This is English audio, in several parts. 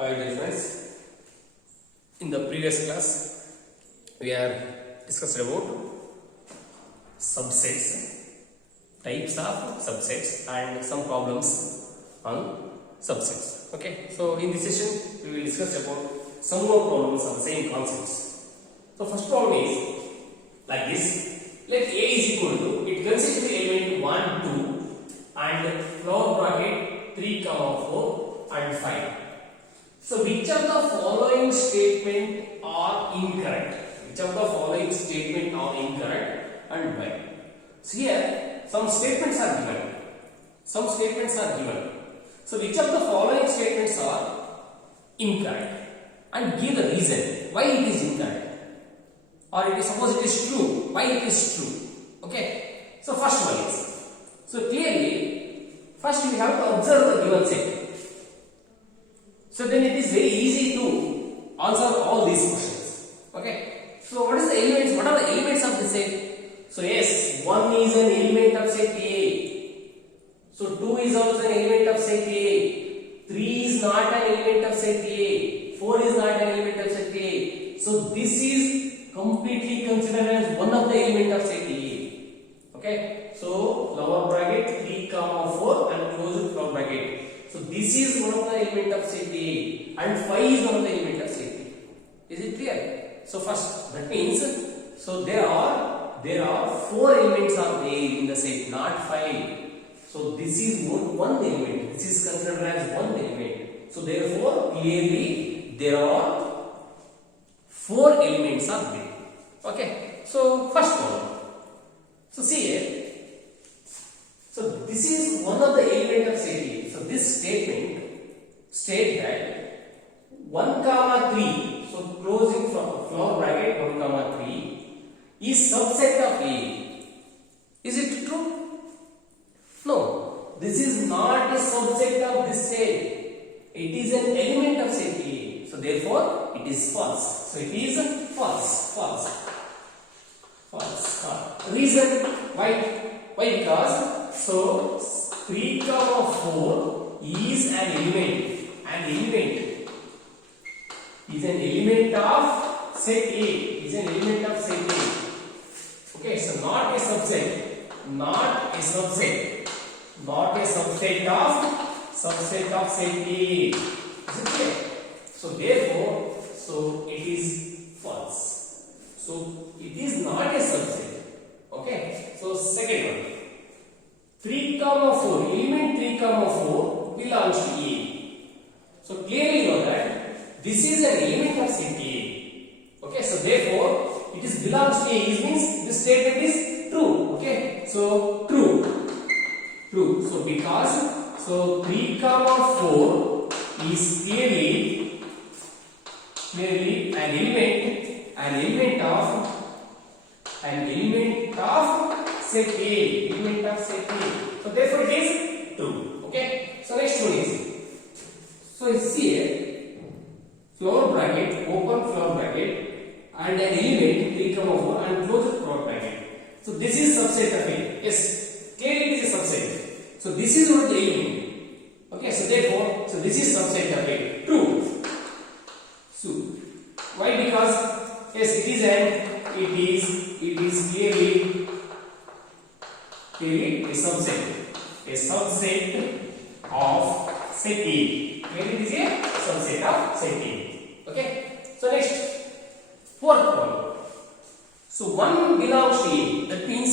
Hi dear friends, in the previous class we are discussed about subsets, types of subsets and some problems on subsets. Okay, so in this session we will discuss about some more problems on the same concepts. So first problem is like this. Let A is equal to, it consists the element 1, 2 and flower bracket 3, 4 and 5. So which of the following statement are incorrect? Which of the following statement are incorrect and why? So here some statements are given. Some statements are given. So which of the following statements are incorrect? And give the reason why it is incorrect. Or it is suppose it is true, why it is true. Okay. So first one is. So clearly, first we have to observe the given set. So then it is very easy to answer all these questions. Okay. So what is the elements? What are the elements of the set? So yes, 1 is an element of set A. So 2 is also an element of set A. 3 is not an element of set A. 4 is not an element of set A. So this is completely considered as one of the element of set A. Okay. So lower bracket 3, 4 and closed flower bracket. So this is one of the element of set A and 5 is one of the element of set A. Is it clear? So first that means so there are 4 elements are there in the set, not 5. So this is one element. This is considered as one element. So therefore clearly there are 4 elements are there. Okay. So first one. So see here. So this is one of the element of set A. So this statement state that 1, 3. So closing from flower bracket 1, 3 is subset of A. Is it true? No. This is not a subset of this set. It is an element of set A. So therefore it is false. So it is false. Reason why? Why? Because so 3, 4 is an element. An element is an element of set A. Is an element of set A. Okay, so not a subset. Not a subset. Not a subset of set A. Is it clear? So therefore, so it is false. So it is not a subset. Okay. So second one. 3, 4. Element 3, 4 belongs to A. So clearly know that this is an element of set A. Okay. So therefore it is belongs to A. It means this statement is true. Okay. So true. So because so 3, 4 is clearly an element of set A. Element of set A. So therefore it is true. Okay. So next one is. So see here, flower bracket, open flower bracket, and an element 3, 4 and closed flower bracket. So this is subset of A. Yes, clearly it is a subset. So this is one of the element. Okay. So therefore, so this is subset of A. True. So why? Because yes, it is clearly a subset of set A. Maybe it is a subset of set A. Okay. So next, fourth one. So 1 belongs to A. That means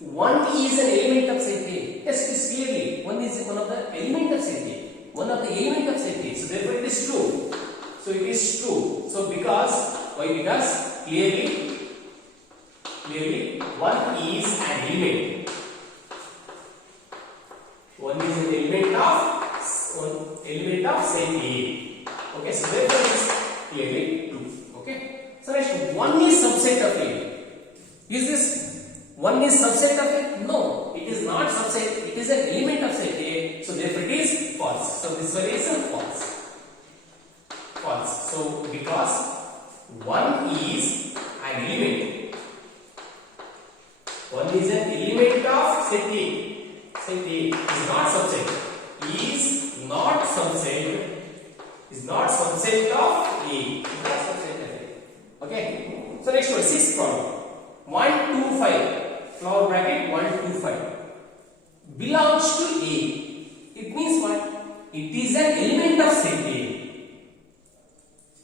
1 is an element of set A. Yes, it is clearly 1 is one of the element of set A. One of the element of set A. So therefore it is true. So it is true. So because why? Because clearly 1 is an element. 1 is an element of set A. Okay, so therefore it is clearly true. Okay. So next, 1 is subset of A. Is this 1 is subset of A? No, it is not subset. It is an element of set A. So therefore it is false. So this one is false. So because 1 is an element. 1 is an element of set A. Set A is not subset. Is not subset subset of A. Okay. So next one, sixth problem. 1, 2, 5. Flower bracket 1, 2, 5 belongs to A. It means what? It is an element of set A.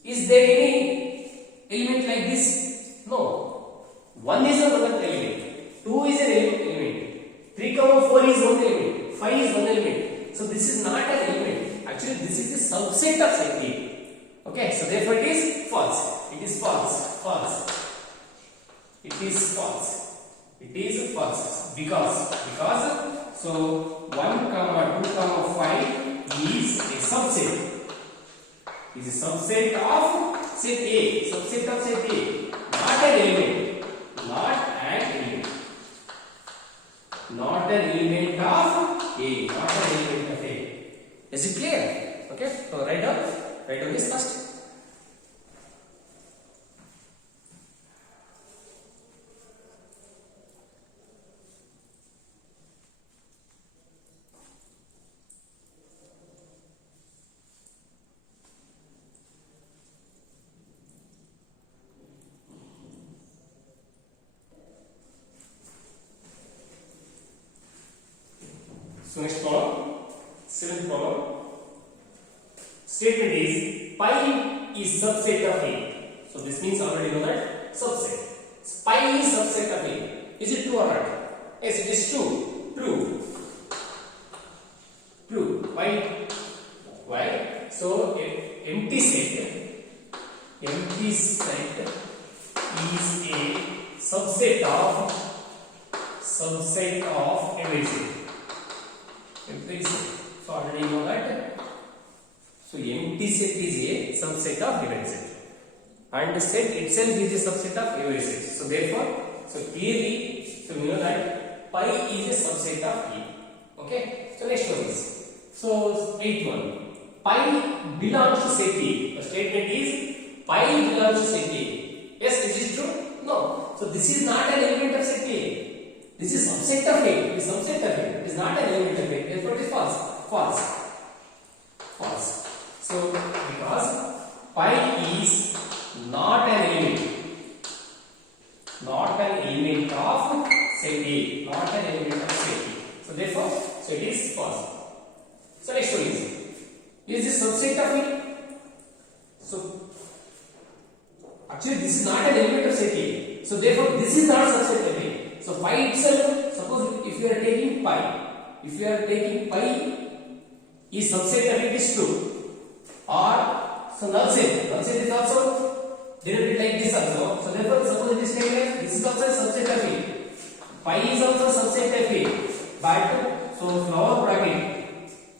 Is there any element like this? No. 1 is another element. 2 is an element. 3, 4 is one element. 5 is one element. So this is not an element. Actually, this is the subset of set A. Okay. So therefore, it is false. It is false. False. It is false. It is false because so 1, 2, 5 is a subset. Is a subset of set A. Subset of set A. Not an element. Not an element. Not an element of A. Not an element of A. Is it clear? Okay. So write down this first. So next problem, seventh problem. Statement is pi is subset of A. So this means already know that subset. So pi is subset of A. Is it true or not? Yes, it is true. True. True. Why? Why? So empty set is a subset of every set. Empty set. So already you know that. So empty set is a subset of given set, and the set itself is a subset of every set. So therefore, so clearly, so we know that pi is a subset of A. Okay. So next one is, so eighth one. Pi belongs to set A. The statement is pi belongs to set A. Yes, is it true? No. So this is not an element of set A. This is subset of A. It is subset of A. It is not an element of A. Therefore, it is false. False. False. So because pi is not an element. Not an element of set A. Not an element of set A. So therefore, so it is false. So next one is this subset of A? So actually this is not an element of set A. So therefore this is not subset of A. So pi itself, suppose if you are taking pi is subset of it is true, or so null set is also denoted like this also. So therefore suppose it is taken as this is also a subset of it. Pi is also subset of it, but so flower bracket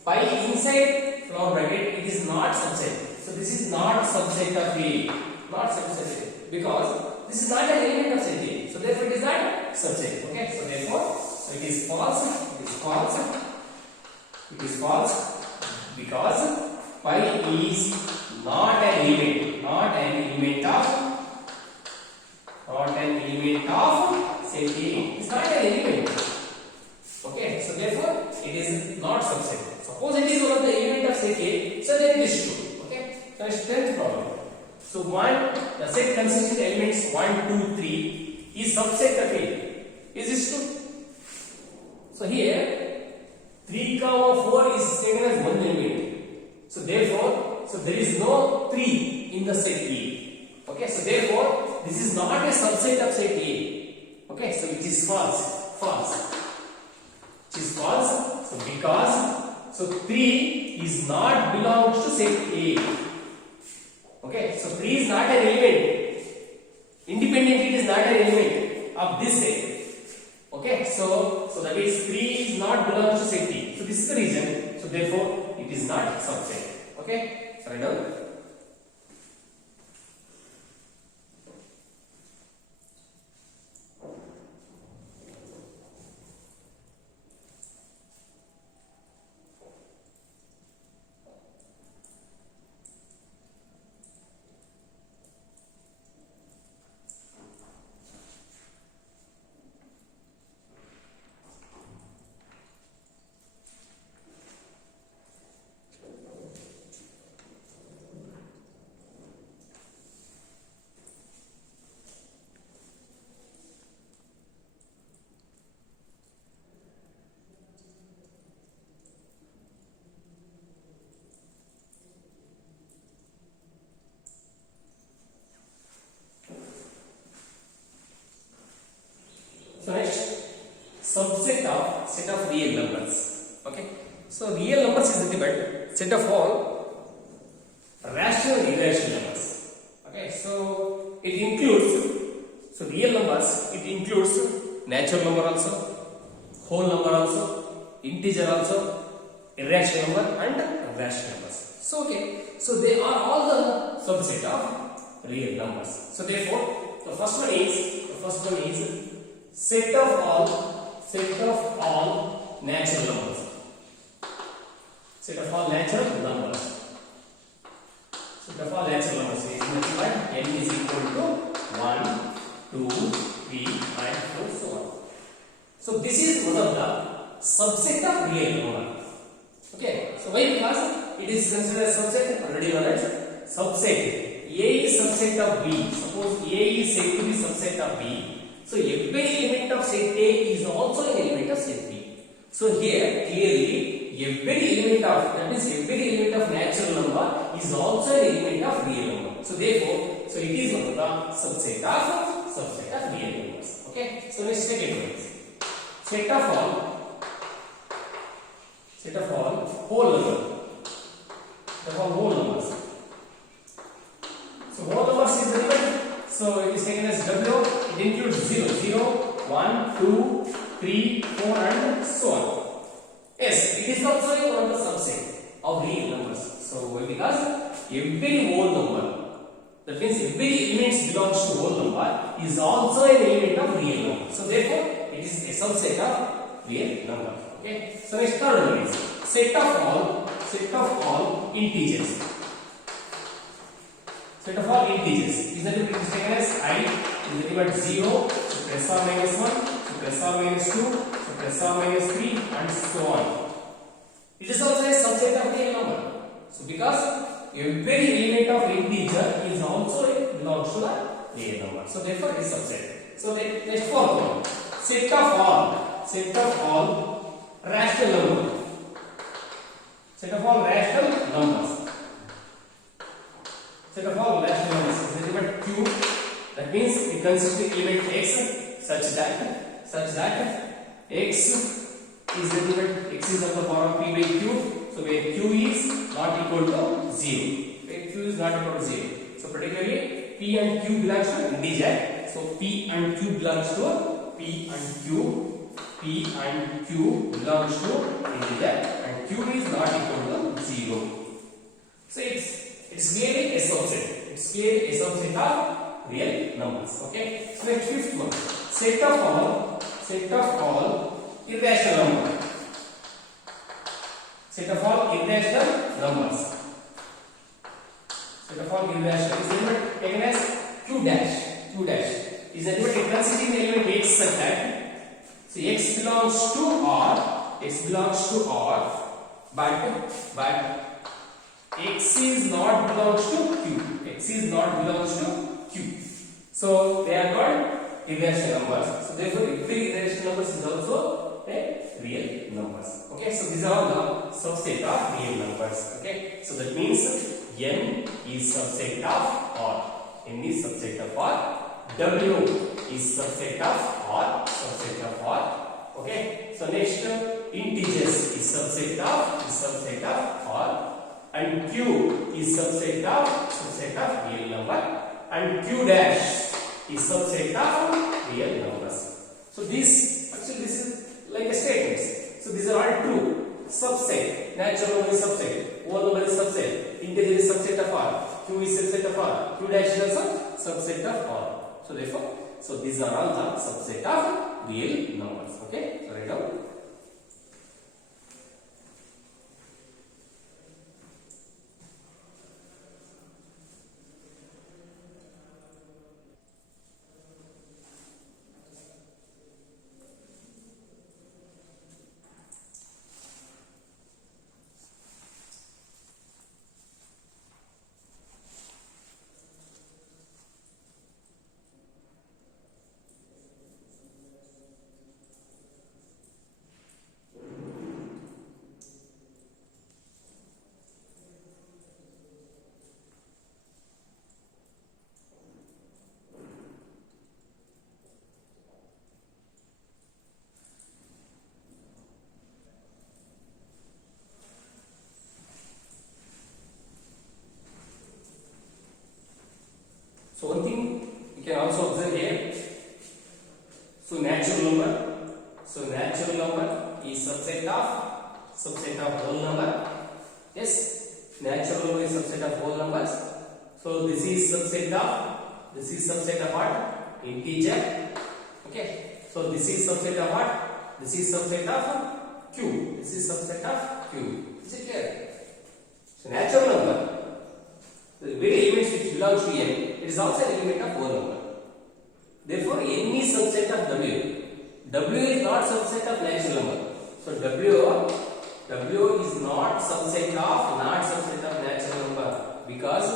pi inside flower bracket it is not subset. So this is not subset of A, not subset of A, because this is not an element of set A. So therefore it is not subset. Okay. So therefore, so it is false. It is false. It is false because pi is not an element. Not an element of set A. It is not an element. Okay. So therefore it is not subset. Suppose it is one of the element of set A, so then it is true. Okay. So it's 10th problem. So the set consisting of elements 1, 2, 3 is subset of A. Is this true? So here 3, 4 is taken as one element. So therefore, so there is no 3 in the set A. Okay, so therefore this is not a subset of set A. Okay, so it is false. False. It is false. So because so 3 is not belongs to set A. Okay, so 3 is not an element. Independently, it is not an element of this set. Okay, so that is 3 is not belongs to set A. So this is the reason. So therefore, it is not subset. Okay, so write down. numbers. Okay, so real numbers is nothing but set of all rational and irrational numbers. Okay, so it includes, so real numbers, it includes natural number also, whole number also, integer also, irrational number and rational numbers. So okay, so they are all the subset of real numbers. So therefore, the first one is set of all natural numbers. Set of all natural numbers. Set of all natural numbers is nothing but n is equal to 1, 2, 3 and 4, so on. So this is one of the subset of real number. Okay, so why? Because it is considered a subset, already known as subset. A is subset of B. Suppose A is said to be subset of B. So every element of set A is also an element of set B. So here clearly every element of, that means every element of natural number is also an element of real number. So therefore, so it is one of the subset of real numbers. Okay. So let's take it once. Set of all whole numbers. Set of all whole numbers. So whole numbers is different. So it is taken as W. It includes 0, 0, 1, 2, 3, 4 and so on. Yes, it is also one of the subset of real numbers. So because every whole number, that means every element belongs to whole number, is also an element of real number. So therefore, it is a subset of real number. Okay. So next third one is set of all integers. Set of all integers is that it is taken as I is nothing but 0, so plus or minus 1, so plus or minus 2, so plus or minus 3 and so on. It is also a subset of real number. So because every element of integer is also belongs to the real number. So therefore it is subset. So next fourth one. Set of all rational numbers. Set of all rational numbers. Set of all rational numbers is nothing but Q. That means it consists of element x such that x is nothing but x is of the power of p by q. So where q is not equal to 0. Where q is not equal to 0. So particularly p and q belongs to integer. So p and q belongs to P and Q belongs to integer and Q is not equal to 0. So it's clearly a subset. It's clearly a subset of real numbers. Okay. So next fifth one. Set of all irrational numbers. Set of all irrational numbers. Set of all irrational is element taken as Q dash. Q dash is element it consists in element x such that so x belongs to R, but x is not belongs to Q. X is not belongs to Q. So they are called irrational numbers. So therefore, every irrational numbers is also a real numbers. Okay. So these are all the subset of real numbers. Okay. So that means n is subset of R. N is subset of R. W is subset of R. Okay. So next integers is subset of R. And Q is subset of real number, and Q dash is subset of real numbers. So this is like a statement. So these are all true. Subset, natural number is subset, whole number is subset, integer is subset of R, Q is subset of R, Q dash is also subset of R. So therefore, so these are all the subset of real numbers. Okay, so write down. can also observe here. So natural number. So natural number is subset of whole number. Yes, natural number is subset of whole numbers. So this is subset of what? Integer. Okay. So this is subset of what? This is subset of cube. This is subset of cube. Is it clear? So natural number, the very elements which belongs to n, it is also an element of whole number. Therefore, n is subset of w. W is not subset of natural number. So w is not subset of natural number, because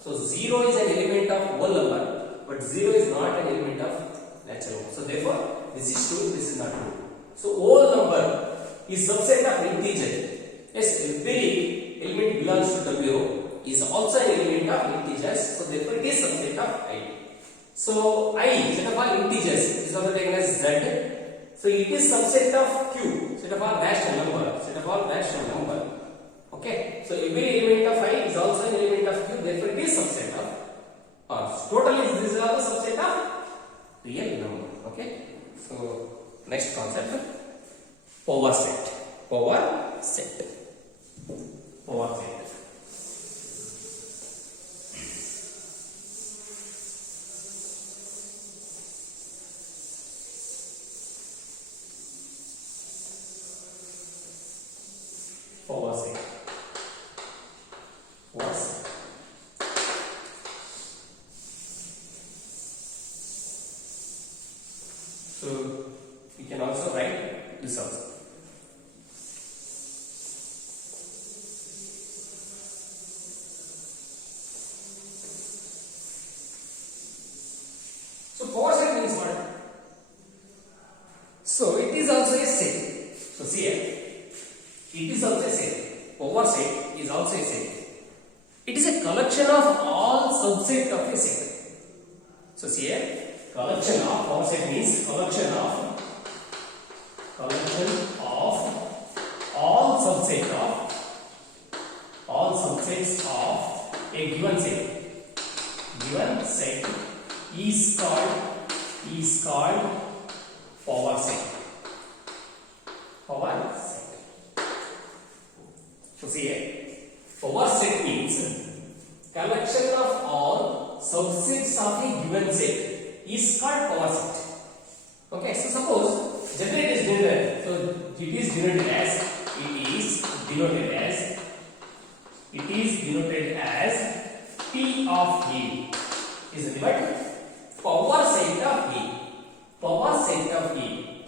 so 0 is an element of whole number, but 0 is not an element of natural number. So therefore, this is true, this is not true. So whole number is subset of integer. Yes, every element belongs to w is also an element of integers. So therefore, it is subset of I. So I, set of all integers, is also taken as z. So it is subset of q, set of all rational number. Okay. So every element of I is also an element of q. Therefore, it is subset of R. Totally, this is also subset of real number. Okay. So next concept, power set. Power set. So we can also write this also. So power set means what? So it is also a set. So see here, it is also a set. Power set is also a set. It is a collection of all subset of a set. So see here, collection of power set means collection of all subsets of a given set. Given set is called power set. So see here, power set means collection of all subsets of a given set is called power set. Okay, so suppose generate is denoted. So it is denoted as P of A is nothing but power set of A.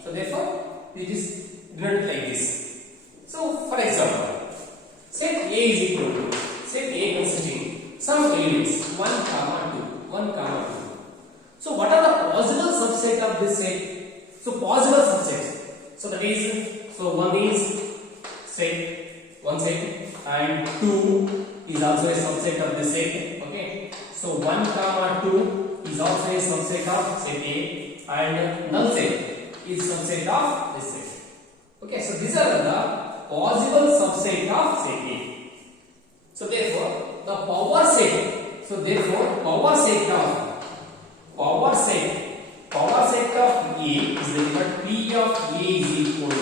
So therefore it is denoted like this. So for example, set A is equal to consisting some elements 1, 2. So what are the possible subset of this set? So possible subsets. So that is, so one is one set, and 2 is also a subset of this set. Okay. So 1, 2 is also a subset of set A, and null set is subset of this set. Okay. So these are the possible subset of set A. So therefore, the power set. So therefore, power set of A is nothing but P of A is equal to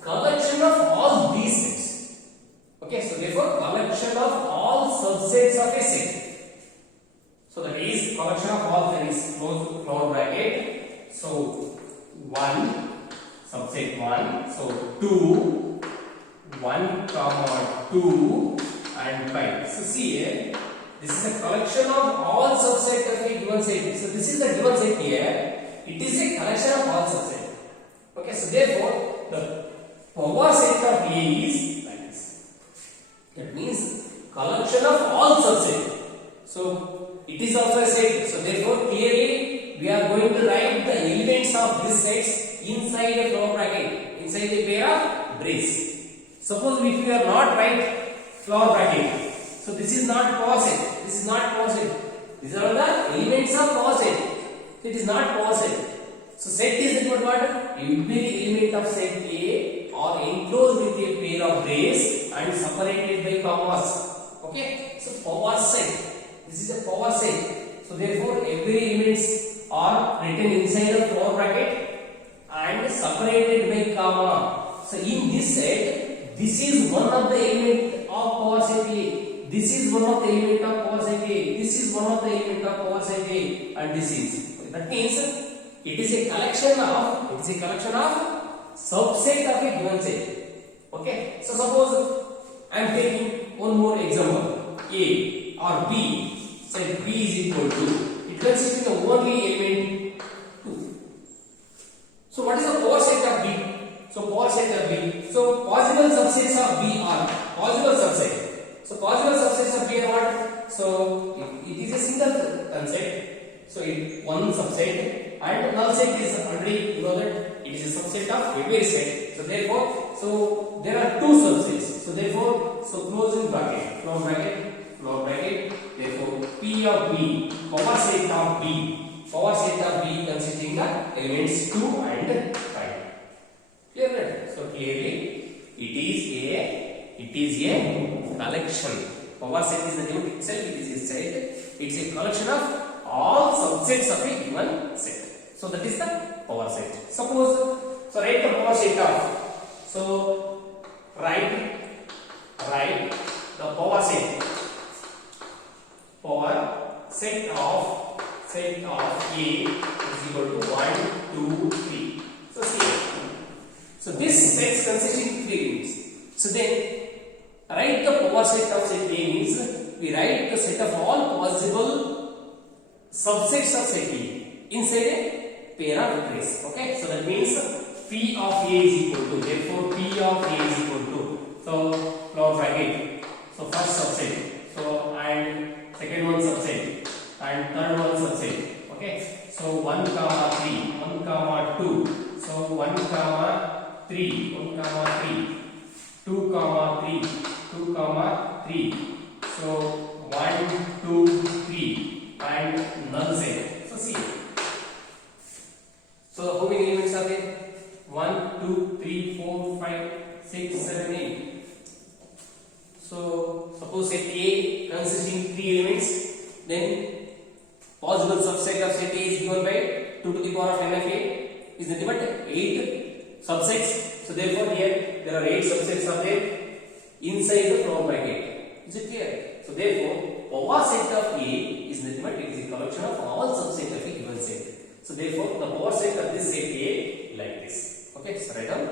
collection of all these sets. Okay, so therefore collection of all subsets of a set. So that is collection of all things, close bracket. So 1 subset 1. So 2, 1, 2 and 5. So see here, this is a collection of all subsets of a given set. So this is the given set here. It is a collection of all subsets. Okay, so therefore the power set of A is like this. That means collection of all subsets. So it is also a set. So therefore clearly we are going to write the elements of this sets inside a floor bracket, inside a pair of braces. Suppose if you are not write floor bracket, so this is not power set. These are the elements of power set. So it is not power set. So set is equal to what? Every element of set A are enclosed with a pair of braces and separated by commas. Okay. So power set. This is a power set. So So therefore every elements are written inside the floor bracket and separated by comma. So in this set, this is one of the element of power set A. This is one of the element of power set A. This is one of the element of power set A, and this is. That means it is a collection of subset of a given set. Okay. So suppose I am taking one more example. A or B. Say B is equal to. It consists of only element 2. So what is the power set of B? So power set of B. So possible subsets of B are possible subset. So possible subsets of B are what? So it is a single concept. So one subset and null set is already you know that it is a subset of every set. So therefore, so there are two subsets. So therefore, so closing bracket, floor bracket. Therefore, P of B, power set of B consisting of elements 2 and 5. Clear that? So clearly it is a collection. Power set is the name itself. It is a set. It's a collection of all subsets of a given set. So that is the power set. Suppose, so write the power set of. So write the power set. Power set of A is equal to 1, 2, 3. So see. So this set consisting of 3 elements. So then write the power set of set A means we write the set of all possible subsets of set A inside a pair of trays. Okay. So that means P of A is equal to. Therefore P of A is equal to. So floor bracket. So first subset. So and second one subset and third one subset. Okay. So 1 comma 3, 1 comma 2. So 1 comma 3, 1 comma 3, 2 comma 3, 2 comma 3. So 1, 2, 3 and null set. So see. So how many elements are there? 1, 2, 3, 4, 5, 6, 7, 8. So suppose set A consisting 3 elements, then possible subset of set A is given by 2 to the power of n of A is nothing but 8 subsets. So therefore here there are 8 subsets are there inside the floor bracket. Is it clear? So therefore power set of A is nothing but it is a collection of all subsets of a given set. So therefore the power set of this set A like this. Okay, so write down.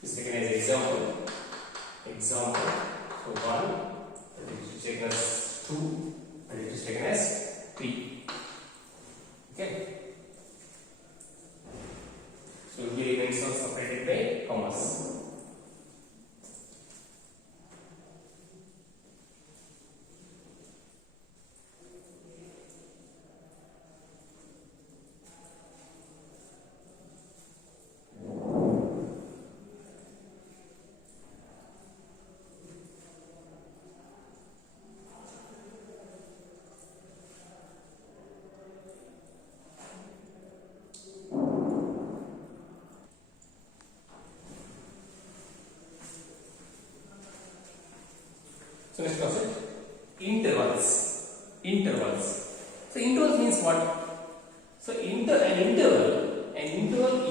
Is taken as example. So 1, it is taken as 2, and it is taken as 3. Okay. So the elements are separated by commas. So next concept, intervals. So intervals means what? So an interval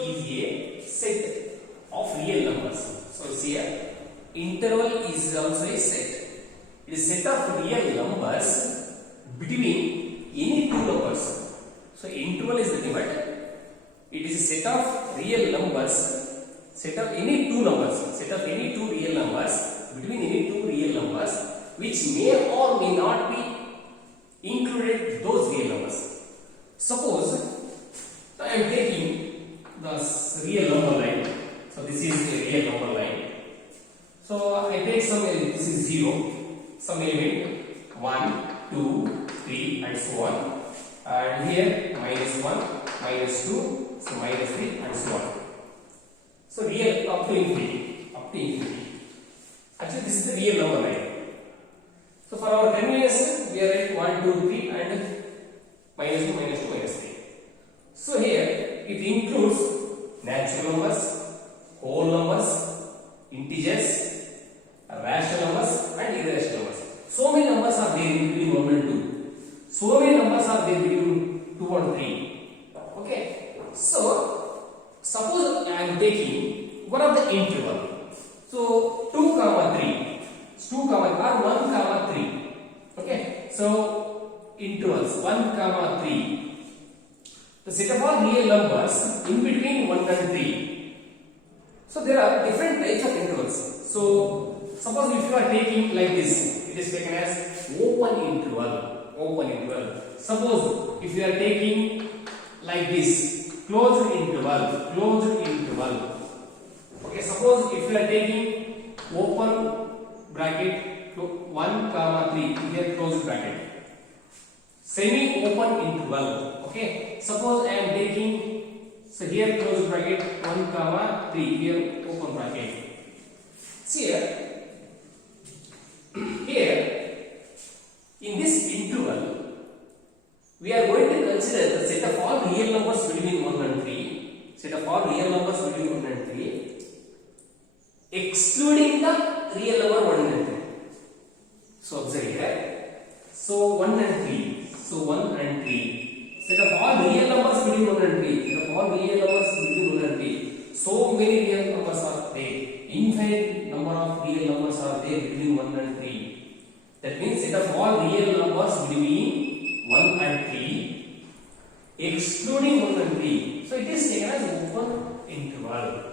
is a set of real numbers. So see here, interval is also a set. It is a set of real numbers between any two numbers. So interval is nothing but it is a set of real numbers, set of any two real numbers between any two real numbers, which may or may not be included those real numbers. Suppose I am taking the real number line. So this is 3 and so on. And here minus 1, minus 2, so minus 3 and so on. So real up to infinity, up to infinity. Actually this is the real number, right? So for our convenience, we are write 1, 2, 3 and minus 2, minus 2, minus 3. So here it includes natural numbers, whole numbers, integers, rational numbers and irrational numbers. So many numbers are there in between 1 and 2. So many numbers are there between 2 and 3. Okay. So suppose I am taking one of the interval. So 2 comma 3. 2 comma or 1 comma 3. Okay. So intervals 1 comma 3. The set of all real numbers in between 1 and 3. So there are different types of intervals. So suppose if you are taking like this, it is taken as open interval. Open interval. Suppose if you are taking like this, closed interval. Closed interval. Okay. Suppose if you are taking open bracket 1 comma 3, here closed bracket. Semi open interval. Okay. Suppose I am taking, so here closed bracket 1 comma 3, here open bracket. See here in this interval we are going to consider the set of all real numbers between 1 and 3. Set of all real numbers between 1 and 3, excluding the real number 1 and 3. So observe here. So 1 and 3. So 1 and 3. Set of all real numbers between 1 and 3. Set of all real numbers between 1 and 3. So many real numbers are there. Infinite number of real numbers are there between 1 and 3. That means set of all real numbers between 1 and 3, excluding 1 and 3. So it is taken as open interval.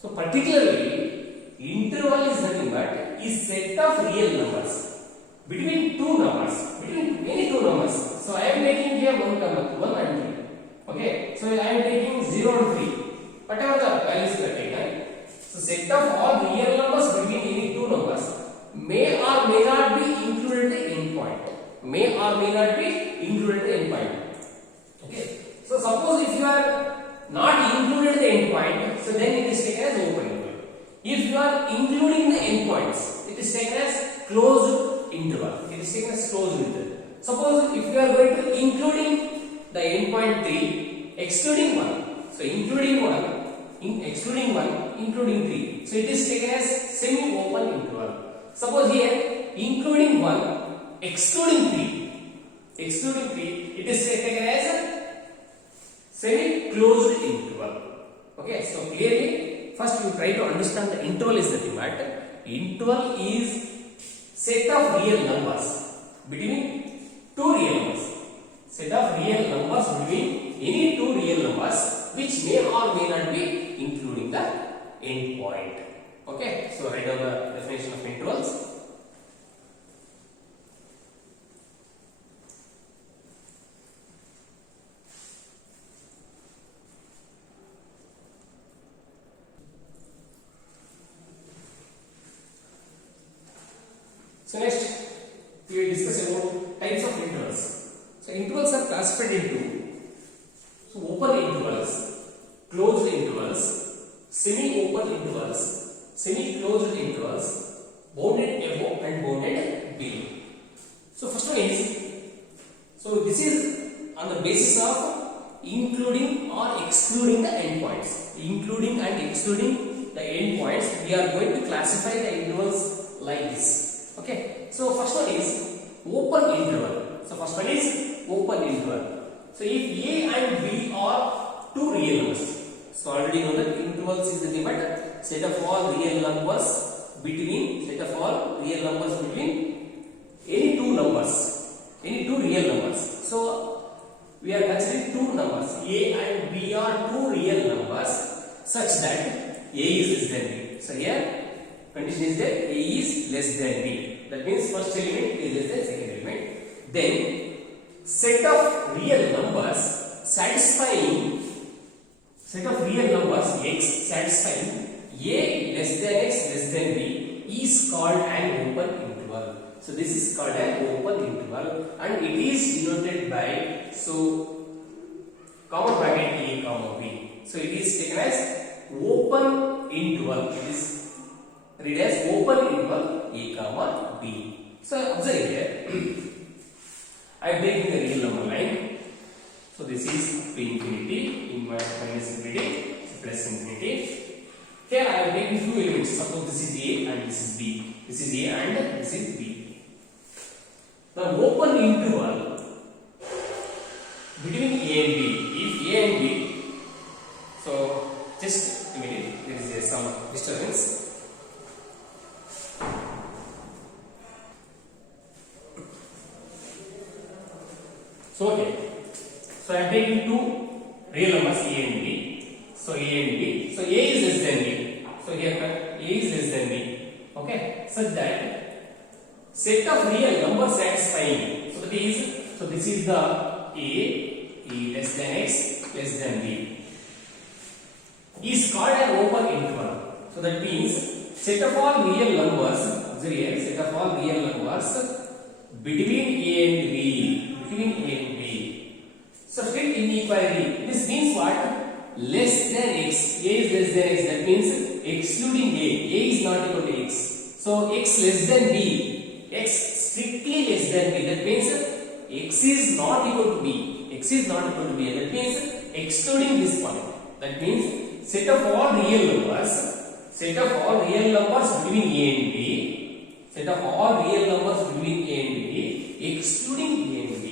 So particularly, interval is nothing but is set of real numbers between two numbers, between any two numbers. So I am taking here 1 and 3. Okay. So I am taking 0 and 3. Whatever the values you are taken. So set of all real numbers between any two numbers may or may not be included the endpoint. May or may not be included the endpoint. Okay. So suppose if you are not included the endpoint, so then it is taken as open interval. If you are including the endpoints, it is taken as closed interval. It is taken as closed interval. Suppose if you are going to including the endpoint 3, excluding 1. So including 1, excluding 1, including 3. So it is taken as semi-open interval. Suppose here including 1, excluding 3. Excluding 3, it is taken as semi-closed interval. Okay, so clearly, first you try to understand the interval is nothing but interval is set of real numbers between two real numbers. Set of real numbers between any two real numbers which may or may not be including the endpoint. Okay, so write down the definition of intervals. So next we will discuss about types of intervals. So intervals are classified into open intervals, closed intervals, semi-open intervals, semi-closed intervals, bounded above and bounded below. So first one is, so this is on the basis of including or excluding the endpoints. Including and excluding the endpoints, we are going to classify the intervals like this. Okay, so first one is open interval. So first one is open interval. So if A and B are two real numbers, so already know that intervals is the limit set of all real numbers between any two numbers, any two real numbers. So we are considering two numbers. A and B are two real numbers such that A is less than B. So here condition is that A is less than B. That means first element is less than second element. Then set of real numbers satisfying x satisfying A less than x less than B is called an open interval. So this is called an open interval, and it is denoted by comma bracket A comma B. So it is taken as open interval. It is read as open interval A comma B. So observe here. I am taking the real number line. So this is up to infinity, in my minus infinity, plus infinity. Here I am taking two elements. Suppose this is A and this is B. This is A and this is B. The open interval between A and B. If A and B, so just a minute, there is some disturbance. So okay. So I am taking two real numbers A and B. So A and B. So A is less than B. So here A is less than B. Okay. Such that set of real numbers satisfying. So that is, so this is the A less than X less than B is called an open interval. So that means set of all real numbers. Observe here, set of all real numbers between A and B. Between A and B. So fit inequality. This means what? Less than X. A is less than X. That means excluding A. A is not equal to X. So X less than B. X strictly less than B. That means X is not equal to B. X is not equal to B. That means excluding this point. That means set of all real numbers. Set of all real numbers between A and B. Set of all real numbers between A and B, excluding A and B.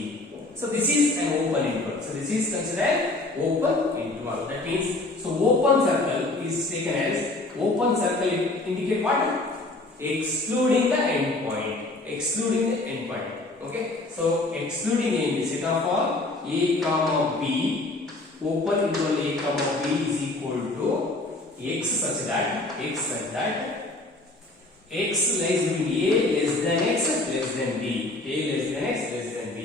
So this is an open interval. So this is considered open interval. That means, so open circle is taken as open circle indicate what? Excluding the endpoint. Excluding the endpoint. Okay. So excluding A, set of all A comma B, open interval A comma B is equal to X such that X lies between A less than X less than B. A less than X less than B.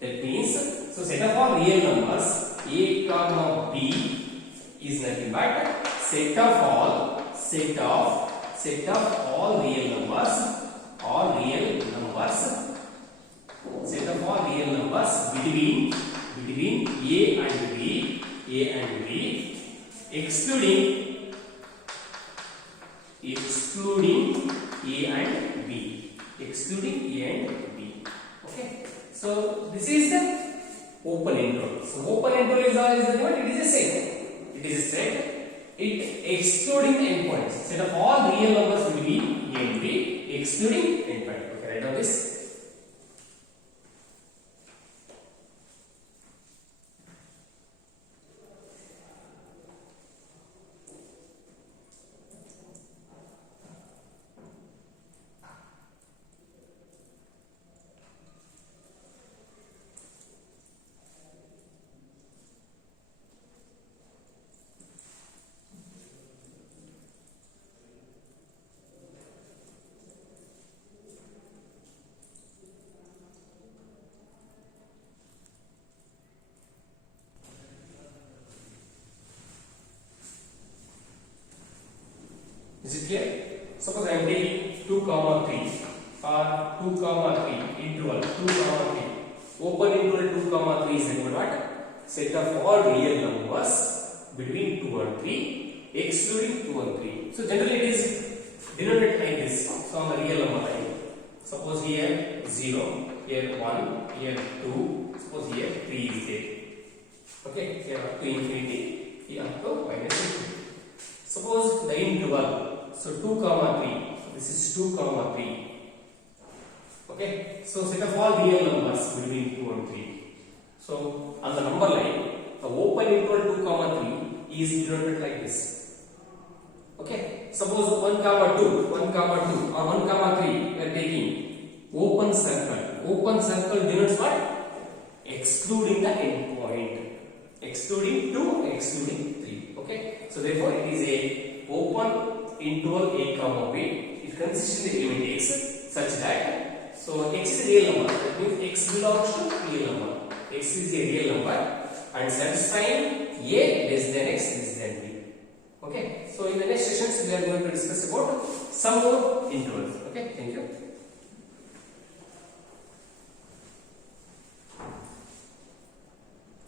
That means, so set of all real numbers A comma B is nothing but set of all real numbers, set of all real numbers between A and B, excluding A and B, okay. So this is the open interval. So open interval is what? It is a set. It excluding the endpoints. Set of all real numbers between A and B, excluding endpoint. Okay, write down this. Is it clear? Suppose I am taking 2 comma 3 or 2 comma 3 interval 2 comma 3. Open interval 2 comma 3 is equal to what? Set of all real numbers between 2 and 3, excluding 2 and 3. So generally it is denoted like this. So on the real number line, suppose here 0, here 1, here 2, suppose here 3 is there. Okay, here up to infinity, here up to minus infinity. Suppose the interval, so 2 comma 3, so this is 2 comma 3. Okay, so set of all real numbers between 2 and 3. So on the number line, the open interval 2 comma 3 is denoted like this. Okay, suppose 1 comma 2 or 1 comma 3 we are taking open circle. Open circle denotes what? Excluding the endpoint. Excluding 2, excluding 3. Okay, so therefore it is a open interval A comma B. It consists of the element X such that, so X is a real number. That means X belongs to real number. X is a real number and satisfying A less than X less than B. Okay, so in the next sessions we are going to discuss about some more intervals. Okay, thank you.